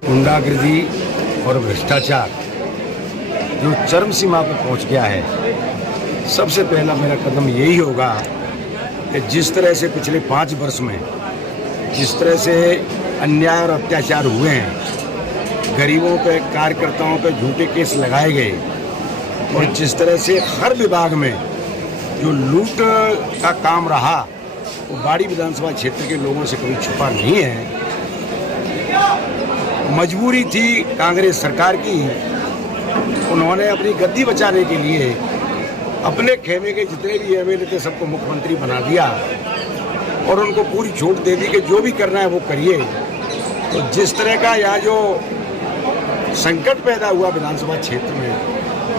गुंडागर्दी और भ्रष्टाचार जो चरम सीमा पर पहुंच गया है, सबसे पहला मेरा कदम यही होगा कि जिस तरह से पिछले 5 वर्ष में जिस तरह से अन्याय और अत्याचार हुए हैं, गरीबों पे, कार्यकर्ताओं पे झूठे केस लगाए गए और जिस तरह से हर विभाग में जो लूट का काम रहा, वो बाड़ी विधानसभा क्षेत्र के लोगों से कभी छुपा नहीं है। मजबूरी थी कांग्रेस सरकार की, उन्होंने अपनी गद्दी बचाने के लिए अपने खेमे के जितने भी एमएलए थे सबको मुख्यमंत्री बना दिया और उनको पूरी छूट दे दी कि जो भी करना है वो करिए। तो जिस तरह का यहाँ जो संकट पैदा हुआ विधानसभा क्षेत्र में,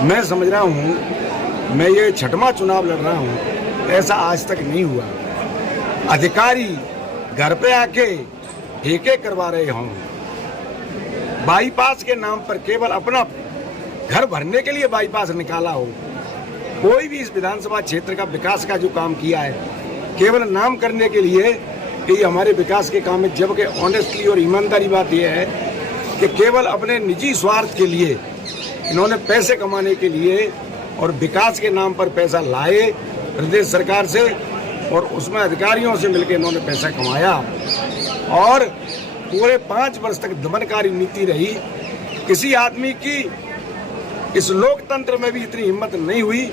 मैं समझ रहा हूँ, मैं ये 6वां चुनाव लड़ रहा हूँ, ऐसा आज तक नहीं हुआ। अधिकारी घर पे आके ठेके करवा रहे हों, बाईपास के नाम पर केवल अपना घर भरने के लिए बाईपास निकाला हो। कोई भी इस विधानसभा क्षेत्र का विकास का जो काम किया है केवल नाम करने के लिए कि ये हमारे विकास के काम है, जबकि ऑनेस्टली और ईमानदारी बात यह है कि केवल अपने निजी स्वार्थ के लिए इन्होंने पैसे कमाने के लिए और विकास के नाम पर पैसा लाए प्रदेश सरकार से और उसमें अधिकारियों से मिलकर इन्होंने पैसा कमाया और पूरे 5 वर्ष तक दमनकारी नीति रही। किसी आदमी की इस लोकतंत्र में भी इतनी हिम्मत नहीं हुई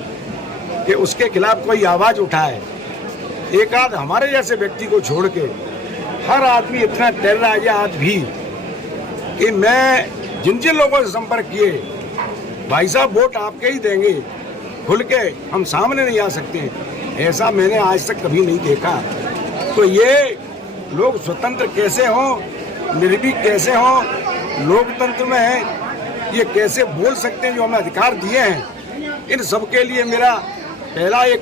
कि उसके खिलाफ कोई आवाज उठाए। एक आध हमारे जैसे व्यक्ति को छोड़ के हर आदमी इतना डर रहा है आज भी कि मैं जिन जिन लोगों से संपर्क किए, भाई साहब वोट आपके ही देंगे, खुल के हम सामने नहीं आ सकते, ऐसा मैंने आज तक कभी नहीं देखा। तो ये लोग स्वतंत्र कैसे हों, निर्भीक कैसे हों, लोकतंत्र में है ये कैसे बोल सकते हैं जो हमें अधिकार दिए हैं। इन सब के लिए मेरा पहला एक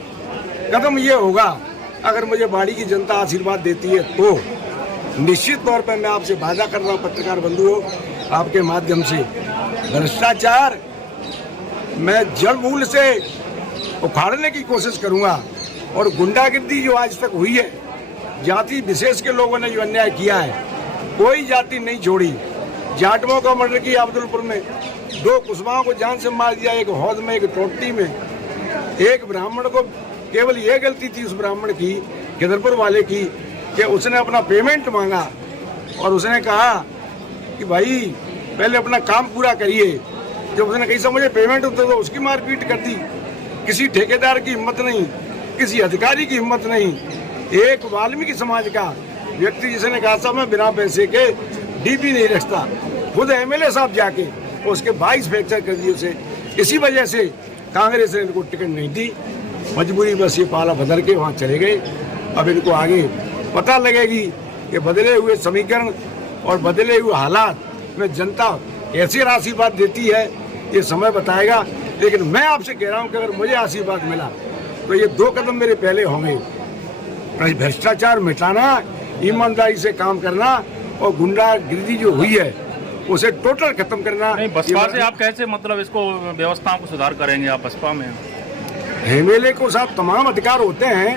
कदम ये होगा, अगर मुझे बाड़ी की जनता आशीर्वाद देती है तो निश्चित तौर पर मैं आपसे वादा कर रहा हूँ पत्रकार बंधुओं आपके माध्यम से, भ्रष्टाचार मैं जड़ मूल से उखाड़ने की कोशिश करूँगा और गुंडागर्दी जो आज तक हुई है, जाति विशेष के लोगों ने जो अन्याय किया है, कोई जाति नहीं छोड़ी। जाटवों का मर्डर किया अब्दुलपुर में, 2 कुशवाहों को जान से मार दिया, एक हौद में, एक टोटी में। एक ब्राह्मण को केवल ये गलती थी उस ब्राह्मण की, गिदरपुर वाले की, कि उसने अपना पेमेंट मांगा और उसने कहा कि भाई पहले अपना काम पूरा करिए। जब उसने कहीं से मुझे पेमेंट होता तो उसकी मारपीट कर दी। किसी ठेकेदार की हिम्मत नहीं, किसी अधिकारी की हिम्मत नहीं। एक वाल्मीकि समाज का व्यक्ति जिसने कहा साहब मैं बिना पैसे के डीपी नहीं रखता, खुद एमएलए साहब जाके उसके 22 फ्रैक्चर कर दिए उसे। इसी वजह से कांग्रेस ने इनको टिकट नहीं दी, मजबूरी बस ये पाला बदल के वहाँ चले गए। अब इनको आगे पता लगेगी कि बदले हुए समीकरण और बदले हुए हालात में जनता कैसे आशीर्वाद देती है, ये समय बताएगा। लेकिन मैं आपसे कह रहा हूँ कि अगर मुझे आशीर्वाद मिला तो ये 2 कदम मेरे पहले होंगे, भ्रष्टाचार मिटाना, ईमानदारी से काम करना और गुंडागर्दी जो हुई है उसे टोटल खत्म करना। नहीं, बसपा से आप कैसे मतलब इसको व्यवस्थाओं को सुधार करेंगे आप बसपा में? एमएलए को साहब तमाम अधिकार होते हैं,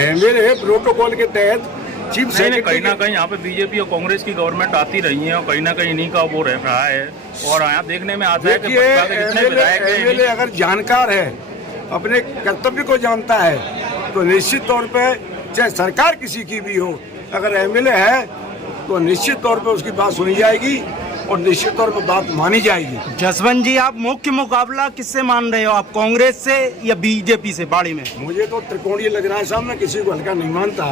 एमएलए प्रोटोकॉल के तहत चीफ सेक्रेटरी। कहीं ना कहीं यहाँ पे बीजेपी और कांग्रेस की गवर्नमेंट आती रही है और कहीं ना कहीं इन्हीं का वो रह रहा है और यहाँ देखने में आता है कि एमएलए अगर जानकार है, अपने कर्तव्य को जानता है तो निश्चित तौर पर चाहे सरकार किसी की भी हो, अगर एमएलए है तो निश्चित तौर पर उसकी बात सुनी जाएगी और निश्चित तौर पर बात मानी जाएगी। जसवंत जी, आप मुख्य मुकाबला किससे मान रहे हो, आप कांग्रेस से या बीजेपी से बाड़ी में? मुझे तो त्रिकोणीय लग रहा है साहब, मैं किसी को हल्का नहीं मानता,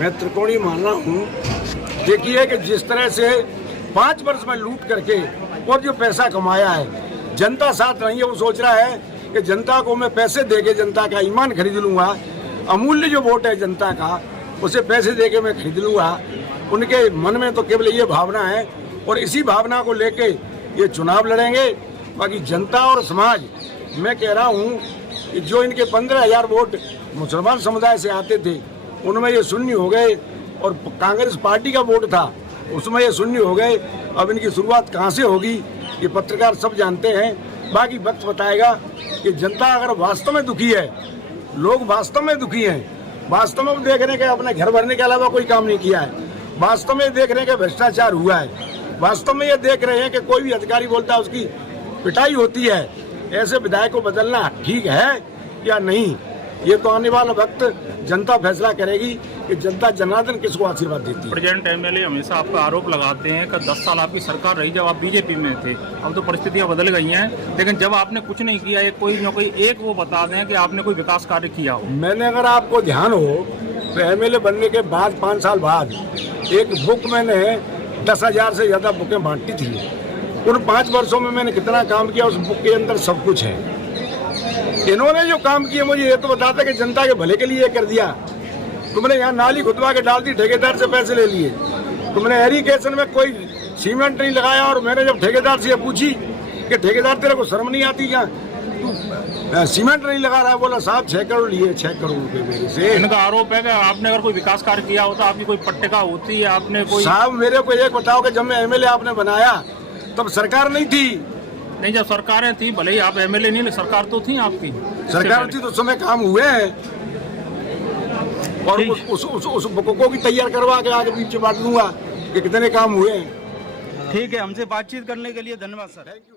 मैं त्रिकोणीय मान रहा हूँ। देखिए कि जिस तरह से 5 वर्ष में लूट करके और जो पैसा कमाया है, जनता साथ नहीं है। वो सोच रहा है कि जनता को मैं पैसे दे के जनता का ईमान खरीद लूँगा, अमूल्य जो वोट है जनता का उसे पैसे दे के मैं खरीद लूँगा। उनके मन में तो केवल ये भावना है और इसी भावना को लेके ये चुनाव लड़ेंगे। बाकी जनता और समाज, मैं कह रहा हूँ कि जो इनके 15,000 वोट मुसलमान समुदाय से आते थे उनमें ये शून्य हो गए और कांग्रेस पार्टी का वोट था उसमें ये शून्य हो गए। अब इनकी शुरुआत कहाँ से होगी ये पत्रकार सब जानते हैं। बाकी वक्त बताएगा कि जनता अगर वास्तव में दुखी है, लोग वास्तव में दुखी हैं, वास्तव में देख रहे हैं कि अपने घर भरने के अलावा कोई काम नहीं किया है, वास्तव में देख रहे हैं कि भ्रष्टाचार हुआ है, वास्तव में ये देख रहे हैं कि कोई भी अधिकारी बोलता है उसकी पिटाई होती है, ऐसे विधायक को बदलना ठीक है या नहीं, ये तो आने वाला वक्त जनता फैसला करेगी कि जनता जनार्दन किसको आशीर्वाद देती है। प्रेजेंट एमएलए हमेशा आपका आरोप लगाते हैं कि 10 साल आपकी सरकार रही जब आप बीजेपी में थे, अब तो परिस्थितियां बदल गई हैं, लेकिन जब आपने कुछ नहीं किया है, कोई न कोई एक वो बता दें कि आपने कोई विकास कार्य किया हो। मैंने, अगर आपको ध्यान हो तो एमएलए बनने के बाद 5 साल बाद एक बुक मैंने 10,000 से ज़्यादा बुकें बांटी थी। उन 5 वर्षों में मैंने कितना काम किया उस बुक के अंदर सब कुछ है। इन्होंने जो काम किया मुझे ये तो बताता कि जनता के भले के लिए कर दिया। तुमने यहाँ नाली खुदवा के डाल दी, ठेकेदार से पैसे ले लिए, तुमने एरिगेशन में कोई सीमेंट नहीं लगाया, और मैंने जब ठेकेदार से ये पूछी कि ठेकेदार तेरे को शर्म नहीं आती क्या, तू सीमेंट नहीं लगा रहा है, बोला साहब 6 करोड़ लिए, 6 करोड़ रुपए मेरे से। इनका आरोप है कि आपने अगर कोई विकास कार्य किया होता, आपकी कोई पट्टिका होती है, आपने कोई। साहब मेरे को एक बताओ कि जब मैं एमएलए आपने बनाया तब सरकार नहीं थी। नहीं, जब सरकारें थी, भले ही आप एमएलए नहीं, सरकार तो थी आपकी, सरकार थी तो उस समय काम हुए हैं, और उस बुकों की तैयार करवा के आगे पीछे बांट दूंगा कि कितने काम हुए हैं। ठीक है, हमसे बातचीत करने के लिए धन्यवाद सर। Thank you.